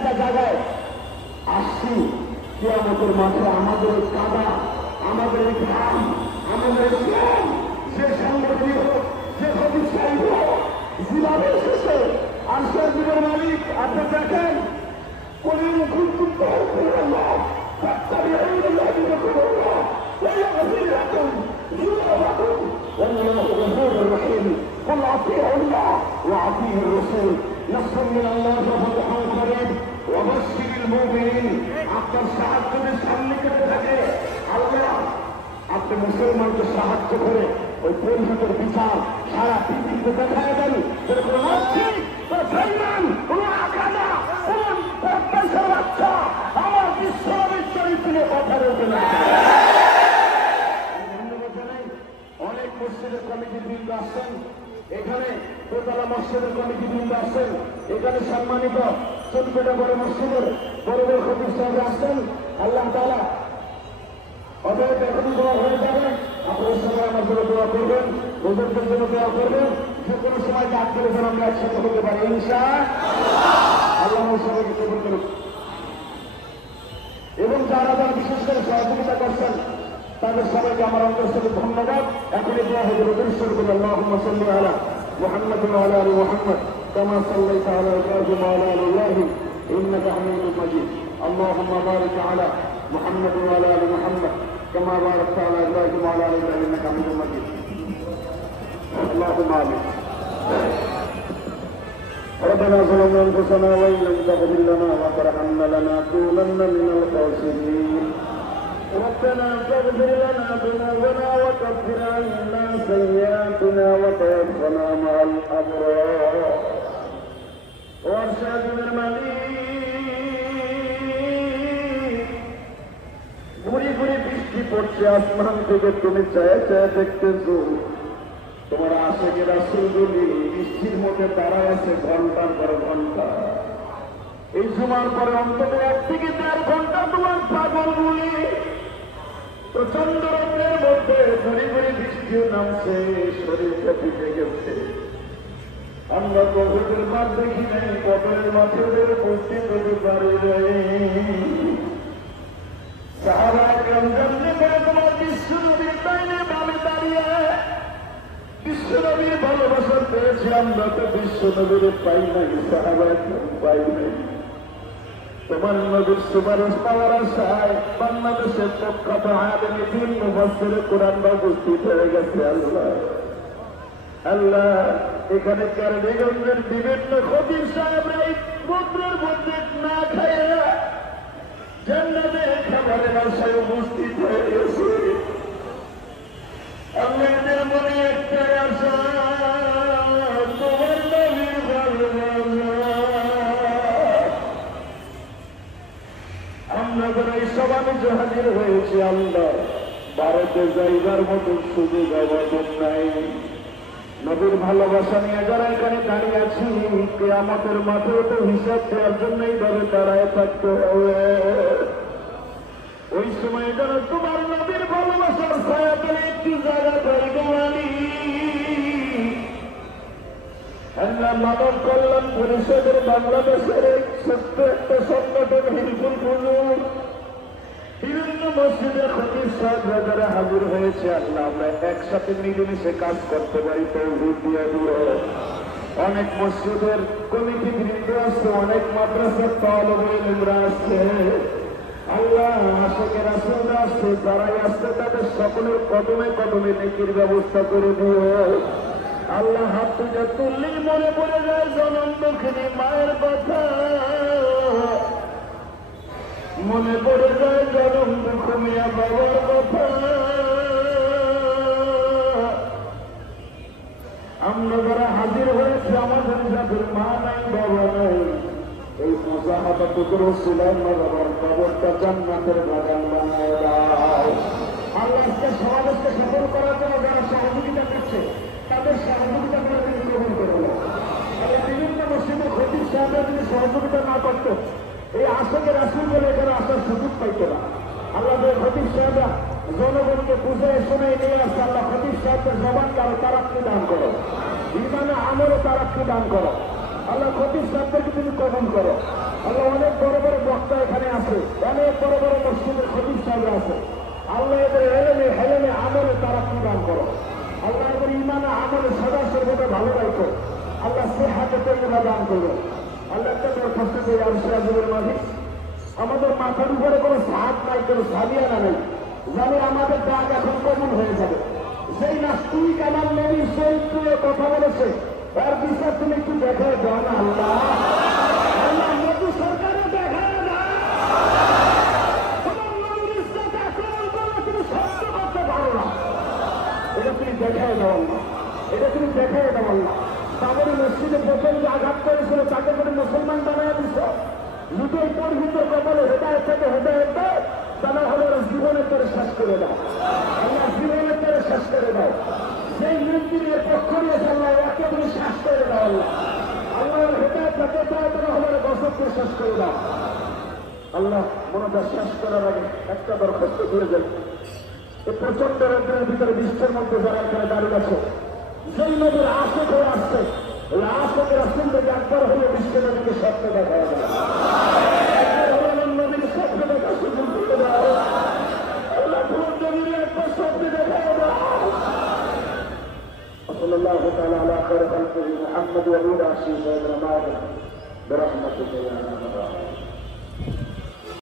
একটা জায়গায় আসছি, কিয়ামতের মাঠে আমাদের কাদা, আমাদের ঘাম, আমাদের শ্রম, যে সংগঠন হোক, যে প্রতিষ্ঠান হোক, যেভাবে এসেছে আশ্রয় জীবন মালিক আপনি দেখেন কোন মুখুন والله غفور رحيم قل اطيعوا الله واطيعوا الرسول نصر من الله وفتح قريب وبشر المؤمنين আপনার সাহায্য যদি সামনে কেটে থাকে আল্লাহ আপনি মুসলমানকে সাহায্য করে ওই পরিষদের বিচার সারা পৃথিবীতে দেখায় দেন। কোন মসজিদ, কোন বেঈমান, কোন আকাদা, কোন প্রত্যাশার বাচ্চা আমার বিশ্বনবীর চরিত্রে কথা বলতে না। অনেক মসজিদের কমিটির বৃন্দ আসছেন এখানে, দোতলা মসজিদের কমিটির বৃন্দ আসছেন এখানে, সম্মানিত চোদ্দটা বড় মসজিদের বড় বড় খতিব সাহেব আসছেন। আল্লাহ তাআলা অতএব এখনই দোয়া হয়ে যাবে, আপনার সবাই আমার জন্য দোয়া করবেন, বুজুর্গদের জন্য দোয়া করবেন, যে কোনো সময় কাজ করে যেন আমরা একসাথে হতে পারি ইনশাআল্লাহ। সবাইকে কবুল করুন। এবং যারা যারা বিশেষ করে সহযোগিতা করছেন তাদের সবাইকে আমার অন্তর থেকে ধন্যবাদ। এখনই দোয়া হয়ে যাবে দৃশ্যের করে আল্লাহুম্মা সাল্লি আলা মুহাম্মাদ ওয়া আলা আলি মুহাম্মাদ কামা সাল্লাইতা আলা ইব্রাহিম ওয়া আলা আলি ইব্রাহিম ইন্নাকা হামিদুম মাজিদ। আল্লাহুম্মা বারিক আলা মুহাম্মাদ ওয়া আলা আলি মুহাম্মাদ কামা বারাকতা আলা ইব্রাহিম ওয়া আলা আলি ইব্রাহিম ইন্নাকা হামিদুম মাজিদ। আল্লাহুম্মা আমিন। ربنا ظلمنا انفسنا وان لم تغفر لنا وترحمنا لنكونن من الخاسرين. ربنا فاغفر لنا ذنوبنا وكفر عنا سيئاتنا وتوفنا مع الابرار. وارشاد المليك ঘুরি ঘুরি বৃষ্টি পড়ছে আসমান থেকে, তুমি চায়ে চায়ে দেখতেছো তোমার আশেকের রাসূলগুলি বৃষ্টির মধ্যে দাঁড়ায় আছে ঘন্টার পর ঘন্টা। এই সময়ের পরে অন্তত 1 থেকে 1.5 ঘন্টা তোমার পাগলগুলি প্রচন্ড রোদের মধ্যে ঘুরি ঘুরি বৃষ্টিও নামছে, শরীরটা ভিজে গেছে। আমরা কবরের মাঠ দেখি নাই, কবরের মাঠে উপস্থিত হতে পারি নাই। সাহাবায়ে কেরাম জানলে পরে তোমার বিশ্বনবীর ডাইনে বামে দাঁড়িয়ে বিশ্বনবীর ভালোবাসা পেয়েছি। আমরা তো বিশ্বনবীর পাই নাই, সাহাবায়ে কেরাম পাই নাই। তোমার নবীর সুপারিশ পাওয়ার আশায় বাংলাদেশের প্রখ্যাত আলেমে দ্বীন মুফাসসিরে কুরআন উপস্থিত হয়ে গেছে। আল্লাহ আল্লাহ এখানে কেরানীগঞ্জের বিভিন্ন খতিব সাহেবরা এই রৌদ্রের মধ্যে না খাইয়া জান্নাতের খাবারের আশায় উপস্থিত হয়ে গেছে। আমাদের মনে একটা আশা, তোমার নবীর ভালোবাসা। আমরা যারা এই সমাবেশে হাজির হয়েছি আল্লাহ, ভারতে যাইবার মতো সুযোগ আমাদের নাই। নবীর ভালোবাসা নিয়ে যারা এখানে দাঁড়িয়ে আছি, কিয়ামতের মাঠে তো হিসাব দেওয়ার জন্য এইভাবে দাঁড়ায় থাকতে হবে। ওই সময় যারা তোমার নবীর ভালোবাসার ছায়া পেলে একটু জায়গা পরিগণানি আল্লাহ মানব কল্যাণ পরিষদের বাংলাদেশের এক ছোট্ট একটা সংগঠন হিলফুল ফুজুর বিভিন্ন মসজিদে খতিব সাহেবরা যারা হাজির হয়েছে আল্লাহ, আমরা একসাথে মিলেমিশে কাজ করতে পারি তৌফিক দিয়ে দিও। অনেক মসজিদের কমিটি বৃন্দ আসছে, অনেক মাদ্রাসার তালিবে ইলমরা আসছে আল্লাহ, আশেকের রাসূলরা আসছে, যারাই আসছে তাদের সকলের কদমে কদমে নেকির ব্যবস্থা করে দিও। আল্লাহ হাত তুলে তুললেই মনে পড়ে যায় জনম দুঃখিনী মায়ের কথা, মনে পড়ে যায় জনম দুঃখ মিয়া বাবার কথা। আমরা যারা হাজির হয়েছি আমাদের যাদের মা নাই বাবা নাই, এই মুজাহাদাতুর রাসূলের বাবার কবরটা জান্নাতের বাগান বানায় দাও। আল্লাহ আজকে সমাবেশকে সফল করার জন্য যারা সহযোগিতা করছে তাদের সহযোগিতা করে তিনি গ্রহণ করবেন। আল্লাহ বিভিন্ন মসজিদে খতিব সাহেবরা যদি সহযোগিতা না করত, এই আশেকের রাসূল বলে এখানে আসার সুযোগ পাইত না। আল্লাহ খতিব সাহেবরা জনগণকে বুঝে শুনে নিয়ে আসছে, আল্লাহ খতিব সাহেবদের জবানকে আরো তারাক্কি দান করো, ইমানে আমলে তারাক্কি দান করো। আল্লাহ খতিব সাহেবদেরকে তুমি কবুল করো। আল্লাহ অনেক বড় বড় বক্তা এখানে আছে, অনেক বড় বড় মসজিদের খতিব সাহেবরা আছে। আল্লাহ এদের এলেমে হেলেমে আমলে তারা প্রদান করো। আল্লাহ এদের ইমানে আমলে সদা সর্বদা ভালো রাখো। আল্লাহ সে হাতে তৈরিরা দান করো। আল্লাহ একটা দরখাস্ত করি আলসিরাজুলের মাঝে, আমাদের মাথার উপরে কোনো সাহায্য নাই, কোনো সাবিয়ানা নেই, জানি আমাদের ডাক এখন কবুল হয়ে যাবে। সেই নাস্তিক আমার নবীর চরিত্র কথা বলেছে, তার বিচার তুমি একটু দেখে দাও না আল্লাহ। আল্লাহ মোদী সরকারও দেখায় না, তোমার নবীর ইজ্জত আক্রমণ করলে তুমি সহ্য করতে পারো না। এটা তুমি দেখায় দাও না, এটা তুমি দেখায় দাও না। তারপরে মসজিদে প্রথম যে আঘাত করেছিল তাকে করে মুসলমান বানায় দিচ্ছ। দুটোই তোর ভিতর কপালে হেদায়ত থেকে হেদায়ত দাও, তা না হলে জীবনের তোরে শেষ করে দাও। আল্লাহ জীবনের তোরে শেষ করে দাও। সেই মন্দিরের পক্ষ নিয়ে আল্লাহ একে তুমি শেষ করে দাও। আল্লাহ আল্লাহর হেদায়ত যাতে পায়, তা না হলে বছরকে শেষ করে দাও। আল্লাহ মনটা শেষ করার আগে একটা দরখাস্ত করে দেন। এই প্রচন্ড রোদের ভিতরে বিশ্বের মধ্যে যারা এখানে দাঁড়িয়ে আছে, যেই নদীর আশক হয়ে আসছে, ওই আশকের আসন থেকে একবার হলে বিশ্ব নদীকে স্বপ্ন দেখা যায়। নদীর স্বপ্ন দেখা সুযোগ করে দাও। আল্লাহ ভুল নদীর একটা স্বপ্ন দেখা দাও। صلى الله تعالى على خير خلقه محمد وعلى آله وصحبه برحمتك يا رب العالمين.